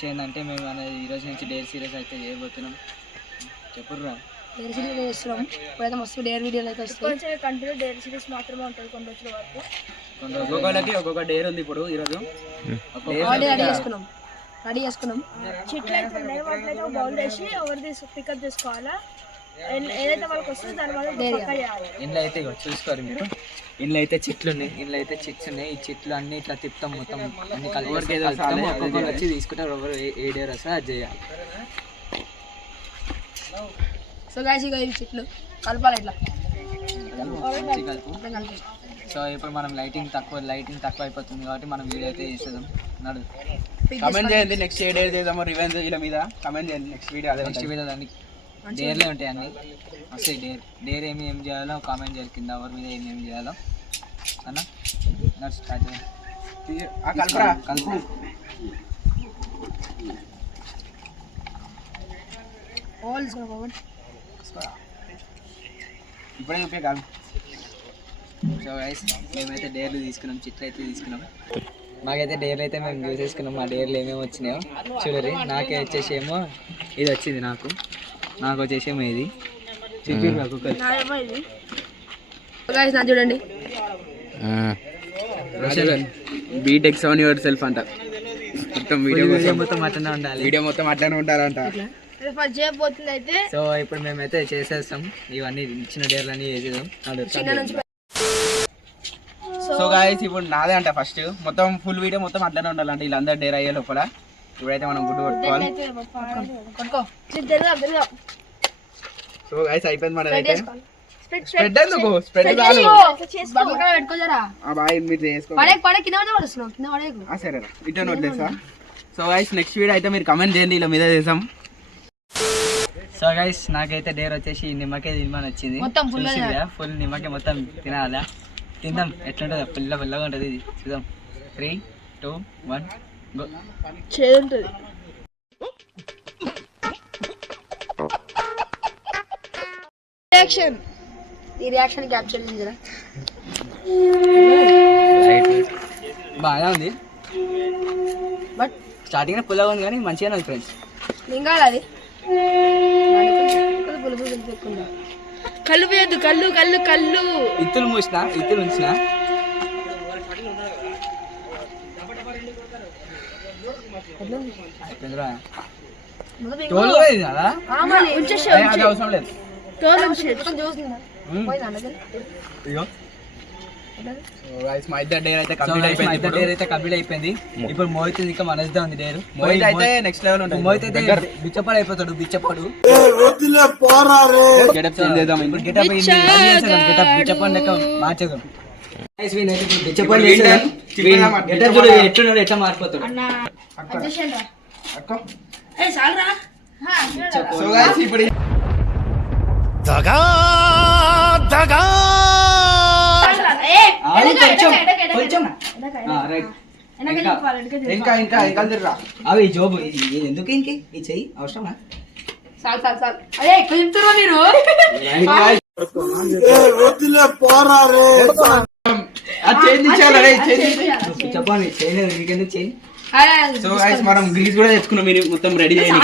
వచ్చేసి ఏంటంటే మేము అనేది ఈరోజు నుంచి డేర్ సీరియస్ అయితే చేయబోతున్నాం. చెప్పుర్రా డేర్ సీరీస్ చేస్తున్నాం. ఇప్పుడైతే మస్తు డేర్ వీడియోలు అయితే వస్తాయి. కంటిన్యూ డేర్ సీరీస్ మాత్రమే ఉంటుంది కొన్ని రోజుల వరకు. ఒక్కొక్కరికి ఒక్కొక్క డేర్ ఉంది. ఇప్పుడు ఈరోజు రెడీ చేసుకున్నాం. చెట్లు అయితే ఉన్నాయి, వాటిలో బౌల్ వేసి ఎవరిది పికప్ చేసుకోవాలా, ఏదైతే వాళ్ళకి వస్తుందో దాని వల్ల పక్క చేయాలి. ఇంట్లో అయితే చూసుకోరు మీరు, ఇంట్లో అయితే చెట్లు ఉన్నాయి, ఇంట్లో అయితే చిట్స్ ఉన్నాయి. ఈ చెట్లు అన్ని ఇట్లా తిప్పుతాం, మొత్తం అన్ని కలిపి ఒక్కొక్కరు వచ్చి తీసుకుంటారు. ఎవరు ఏ డేర్ వస్తే అది చేయాలి. సో గాయ్స్ ఇక ఈ చెట్లు కలపాలి ఇట్లా కలుపు. సో ఇప్పుడు మనం లైటింగ్ తక్కువ అయిపోతుంది కాబట్టి మనం వీడియో అయితే చేసేద్దాం. నడు కమెంట్ చేయండి నెక్స్ట్ ఏ డేర్ చేద్దామో రివెంజ్ వీళ్ళ మీద కమెంట్ చేయండి. నెక్స్ట్ వీడియో దాన్ని డేర్లే ఉంటాయి అన్ని వస్తాయి. డేర్ ఏం చేయాలో కామెంట్ చేయాలి కింద, ఎవరి మీద ఏం చేయాలో అన్న. నడు స్టార్ట్ కలుపు. ఇప్పుడే చూపే కాదు. సో గైస్ మేమైతే డేర్లు తీసుకున్నాం, చిట్లు అయితే తీసుకున్నాం. మాకైతే డేర్లు అయితే మేము చూసేసుకున్నాం. మా డేర్లు ఏమేమి వచ్చినాయో చూడరి. నాకే వచ్చేసి ఏమో ఇది వచ్చింది, నాకు వచ్చేసేమో ఇది చూడండి. బీటెక్ సెవెన్ యువర్ సెల్ఫ్ అంట. మొత్తం వీడియో మొత్తం అట్లనే ఉండాలి, వీడియో మొత్తం అట్లనే ఉంటారంట. చేయబోతుంది అయితే. సో ఇప్పుడు మేమైతే చేసేస్తాం, ఇవన్నీ ఇచ్చిన డేర్లు అన్నీ చేసేద్దాం. సో గాయ్స్ ఇప్పుడు నాదే అంట ఫస్ట్ మొత్తం ఫుల్ వీడియో మొత్తం అట్లనే ఉండాలంటే వీళ్ళందరూ డేర్ అయ్యే లోపల. ఇప్పుడైతే మనం గుడ్డు కొట్టుకోవాలి. సో గాయ్స్ అయిపోయింది మనదైతే. స్ప్రెడ్ ఎందుకు, స్ప్రెడ్ చాలు. బాయ్ మీరు చేసుకోవాలి. సరేరా రిటర్న్ వదిలేసా. సో గాయ్స్ నెక్స్ట్ వీడియో అయితే మీరు కమెంట్ చేయండి, ఇలా మీద చేసాం. సో గైస్ నాకైతే డేర్ వచ్చేసి నిమ్మకాయ తినమని వచ్చింది. ఫుల్ నిమ్మకాయ మొత్తం తినాలా, తిందాం. ఎట్లుంటుంది, పుల్లగా ఉంటుంది. ఇది చూద్దాం. 3, 2, 1 గో. చేదుంటుంది. ఈ రియాక్షన్ క్యాప్చర్ చేయాలి. బాగా ఉంది, బట్ స్టార్టింగ్ పుల్లగా ఉంది కానీ మంచిగానే ఉంది ఫ్రెండ్స్. ఇంకా అది కళ్ళు పోయద్దు, కళ్ళు ఇత్తులు ఉంచిన అవసరం లేదు. మా ఇద్దరు డేర్ అయితే కంప్లీట్ అయిపోయింది. ఇప్పుడు మోహిత్ ఇంకా మనసుదే ఉంది డేర్. మోహిత్ అయితే నెక్స్ట్ లెవెల్ ఉంటుంది. మోహిత్ అయితే బిచ్చపాడు అయిపోతాడు. బిచ్చపాడు గెటప్ చేంజ్ చేద్దాం. ఇప్పుడు గెటప్ బిచ్చపాడు లెక్క మార్చేద్దాం. ఎట్లున్నాడు, ఎట్లా మారిపోతాడు. సో గైస్ ఇప్పుడు ఇంకా తిర్రా. అవి జోబు ఎందుకు ఇంకే ఈ చెయ్యి అవసరమా? అదే ఎక్కువ చెప్తారా మీరు? సో గైస్ మనం గ్రీస్ కూడా తెచ్చుకున్నాం. మీరు మొత్తం రెడీ చేయండి.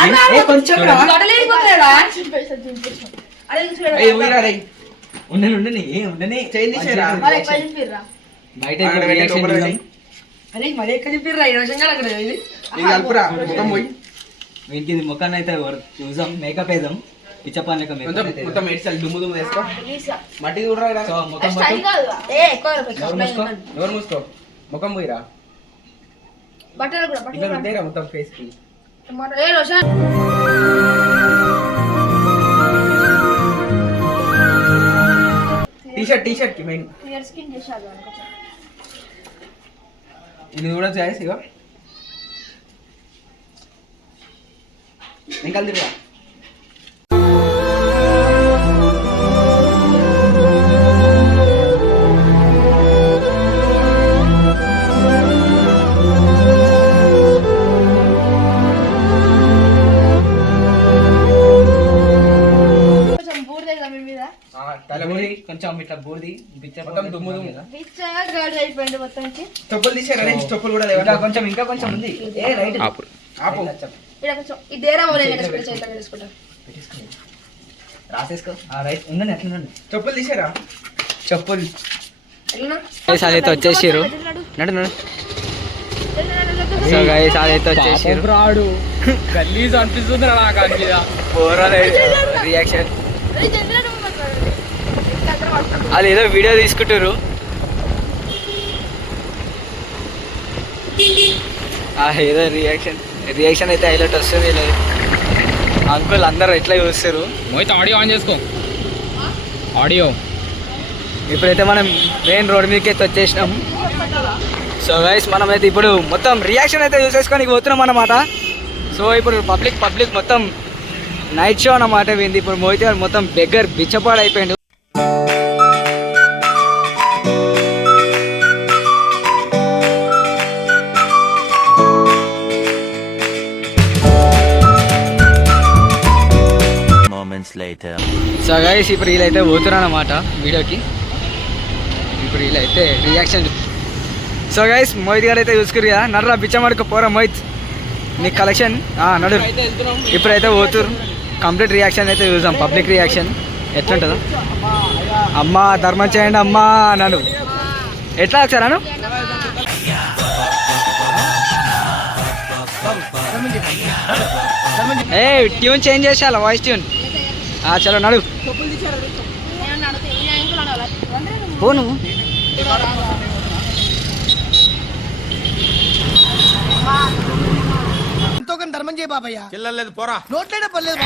వీటికి ముఖాన్ని అయితే చూసాం, మేకప్ వేద్దాం. పిచ్చపాన్ లెక్క మొత్తం దుమ్ము వేసుకో. మట్టి చూడరా. ఎవరు మూసుకో, ముఖం పోయిరా. బట్టలు మొత్తం ఫేస్ కి. టీషర్ట్ కి మెయిన్ ఇది కూడా చేసి ఇక ఇంకా తిరుగా. కొంచెం ఇట్లా బూడిది చెప్పులు తీసారా? చెప్పులు కూడా కొంచెం ఇంకా కొంచెం ఉంది. ఆపు. ఈ డేరా చేసుకుంటా రాసేసుకో రైట్ ఉండండి ఎట్లా ఉండండి చెప్పులు తీసారా? చెప్పులు అదైతే వచ్చేసారు నడు నడు సో గైస్ అదైతే వచ్చేసారు రాడు గలీజ్ అనిపిస్తుంది రియాక్షన్ వాళ్ళు ఏదో వీడియో తీసుకుంటారు ఏదో రియాక్షన్ అయితే హైలైట్ వస్తుంది అంకుల్ అందరు ఎట్లా చూస్తారు మోహిత్ ఆడియో ఆన్ చేసుకో ఆడియో ఇప్పుడైతే మనం మెయిన్ రోడ్ మీదకి అయితే వచ్చేసినాం సో గైస్ మనం అయితే ఇప్పుడు మొత్తం రియాక్షన్ అయితే చూసేసుకొని పోతున్నాం అన్నమాట సో ఇప్పుడు పబ్లిక్ మొత్తం నైట్ షో అన్నమాట వింది ఇప్పుడు మోహిత్ గారు మొత్తం బెగ్గర్ బిచ్చపాడు అయిపోయింది సో గైస్ ఇప్పుడు వీళ్ళైతే పోతున్నారు అన్నమాట వీడియోకి ఇప్పుడు వీళ్ళైతే రియాక్షన్ సో గైస్ మోహిత్ గారు అయితే చూసుకురు కదా నర్రా బిచ్చమడుకు పోరా మోహిత్ నీ కలెక్షన్ నడు ఇప్పుడైతే పోతురు కంప్లీట్ రియాక్షన్ అయితే చూసాం పబ్లిక్ రియాక్షన్ ఎట్లుంటుందో అమ్మా ధర్మం చేయండి అమ్మా నన్ను ఎట్లా ఒకసారి అను ఏ ట్యూన్ చేంజ్ చేసేయాల వాయిస్ ట్యూన్ చలో నడు పోను ధర్మం చేయ బాబయ్య చెల్లలేదు పోరా నోట్లైనా పర్లేదు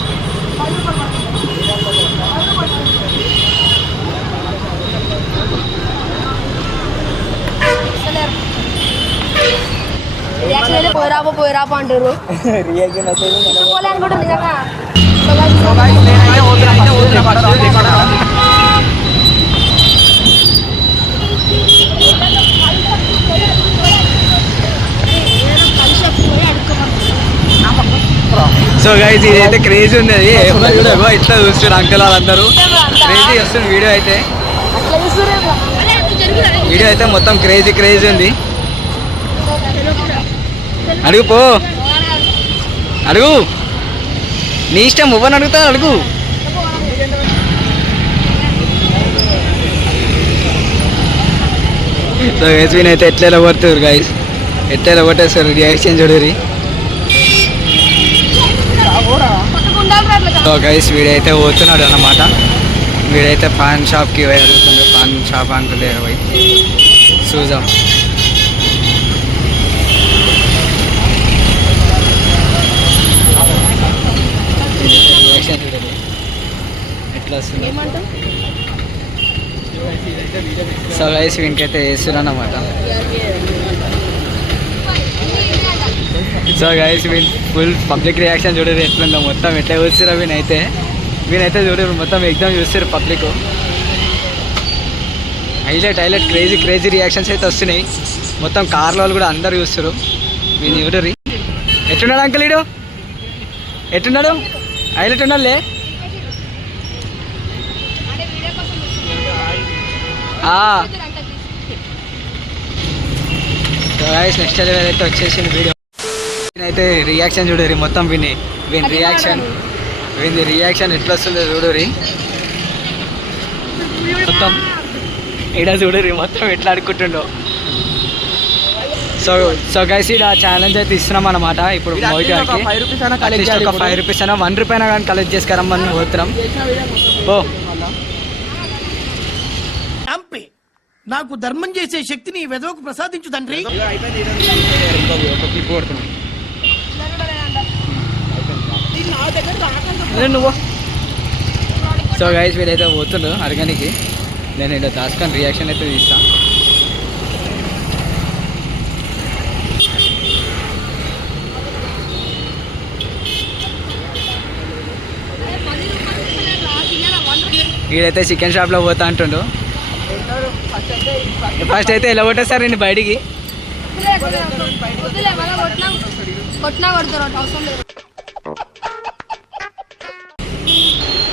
పోయిరాపో అంటారు సో గైస్ ఇదైతే క్రేజీ ఉంది అది ఇట్లా చూస్తారు అంకుల్ వాళ్ళందరూ క్రేజీ వస్తుంది వీడియో అయితే మొత్తం క్రేజీ ఉంది అడుగు పో అడుగు నీ ఇష్టం ఇవ్వని అడుగుతా అడుగు సో గైస్ వీనైతే ఎట్లా కొడుతారు గైస్ ఎట్లా కొట్టేస్తారు రియాక్షన్ చూడరి సో గైస్ వీడైతే పోతున్నాడు అన్నమాట వీడైతే పాన్ షాప్కి పోయి అడుగుతుంది పాన్ షాప్ అంకుల్ పోయి చూద్దాం ఎట్లా వస్తుంది సో గైస్ వీనికైతే వేస్తున్నారు అన్నమాట so guys full public reaction చూడరు ఎట్లుందో మొత్తం ఎట్లా చూస్తారు వీనైతే చూడరు మొత్తం ఎగ్జామ్ చూస్తారు పబ్లిక్ హైలైట్ క్రేజీ రియాక్షన్స్ అయితే వస్తున్నాయి మొత్తం కార్ల వాళ్ళు కూడా అందరు చూస్తారు వీని చూడరి ఎట్టున్నాడు అంకుల్ వీడు ఎట్టున్నాడు హైలైట్ ఉండాలి నెక్స్ట్ లెవెల్ అయితే వచ్చేసింది వీడియో అయితే రియాక్షన్ చూడరి మొత్తం వీని రియాక్షన్ ఎట్లా వస్తుందో చూడరి మొత్తం ఇక్కడ చూడరి మొత్తం ఎట్లా ఆడుకుంటుండో సో గైస్ ఇక్కడ ఛాలెంజ్ అయితే ఇస్తున్నాం అన్నమాట ఇప్పుడు మోహిత్ గారికి ఒక 5 రూపీస్ అయినా 1 రూపాయి అయినా కానీ కలెక్ట్ చేసుకురమ్మని పోతున్నాం ఓ నాకు ధర్మం చేసే శక్తిని వెదవకు ప్రసాదించు తండ్రి నువ్వు సో గైస్ వీడైతే పోతుండ్రు అరగనికి నేను ఇక్కడ దాచుకొని రియాక్షన్ అయితే తీస్తా వీడైతే చికెన్ షాప్లో పోతా అంటుండు ఫస్ట్ అయితే ఎలా కొట్టేస్తారు నేను బయటికి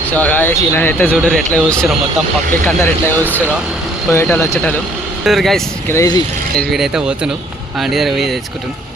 సో గాయస్ ఇలా అయితే చూడరు ఎట్లా చూస్తారో మొత్తం పబ్లిక్ అందరు ఎట్లా చూస్తారో పోయేటోళ్ళు వచ్చేటోళ్ళు గైస్ క్రేజీ వీడైతే పోతున్నాడు అండ్ దగ్గర పోయి తెచ్చుకుంటున్నాను